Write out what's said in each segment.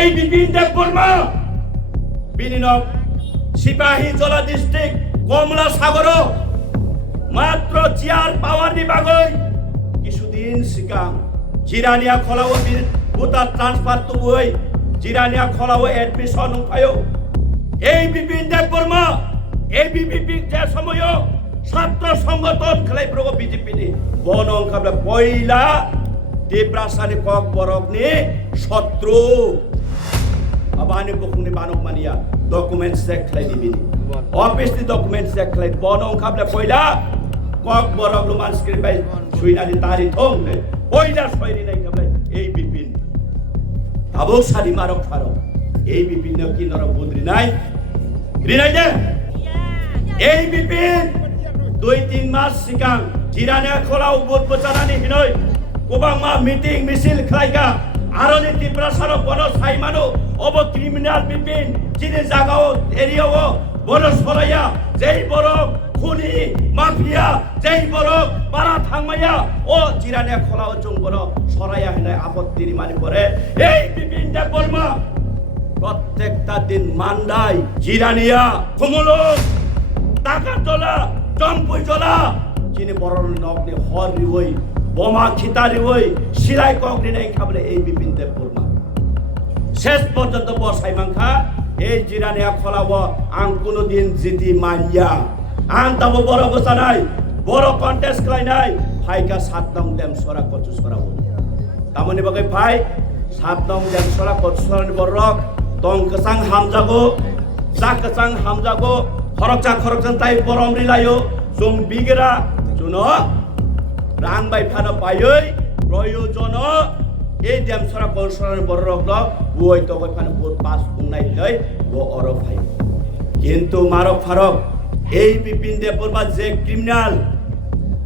এই বিপিন দেববর্মা বিনিয়োগ সিপাহী জলা ডিস্ট্রিক্ট কমলা সাগর মাত্র চেয়ার পাওয়ার বিভাগই কিছুদিন সিকাং জিরানিয়া খলাও ভোটার ট্রান্সফার তুবই জিরানিয়া খলাও এডমিশন পায় এই বিপিন দেববর্মা এই বিপিপি যে সময় ছাত্র সংগঠন খেলাই প্রগ বিজেপি নি বনং খাবলে পয়লা দেবরাসানি কক বরক নি শত্রু আবানি বকুনি বানক মানিয়া ডকুমেন্ট চেক খেলাই দিবি অফিস নি ডকুমেন্ট চেক খেলাই বনং খাবলে পয়লা কক বরক লো মানস্ক্রিপ্ট বাই সুইনানি তারি থং নে পয়লা সয়নি নাই খাবলে এই বিপিন আবো সারি মারক ফারক এই বিপিন কি নরক বুদ্রি নাই রিনাই দে এই বিপিন 2-3 মাস সিকাং জিরানিয়া খোলাও বুট প্রচারানি হিনই গোবাং মা মিটিং মিছিল খাইগা আরনি ত্রিপুরাসারক বন সাইমানো অব ক্রিমিনাল বিপিন যিনি জাগাও এরিয়াও বন সরাইয়া যেই বরক খুনি মাফিয়া যেই বরক পারা থাংমাইয়া ও জিরানিয়া খোলাও জং বন সরাইয়া হিনাই আপত্তি মানি পরে এই বিপিন দেববর্মা প্রত্যেকটা দিন মান্দাই জিরানিয়া কুমুলক টাকাতলা জম্পুইতলা যিনি বড় নগ্নে হর রিবই বোমা খিতা রিবই সিলাই কগ্নি নাই খাবলে এই বিপিন দেববর্মা শেষ পর্যন্ত বসাই মাংখা এই জিরানিয়া খলাব আং কোনো দিন জিতি মানিয়া আং তাবো বড় বসা নাই বড় কন্টেস্ট খাই নাই ফাইকা 7 নং দেম সরা কচু সরা তামনি বাগে ফাই 7 নং দেম সরা কচু সরা বড়ক tong kesang hamjago sak kesang hamjago khorokjang tai borom rilayo jong bigira juno rang bai phano payoi proyojono ei dem sora konsoran borok lo boi to goi phano bot pass ungnai lei bo oro phai kintu marok pharok ei bipin deborma je criminal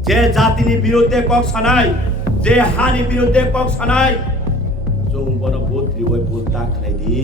je jatini biruddhe kok sanai je hani biruddhe kok sanai jong bono bot riboi bot tak khai di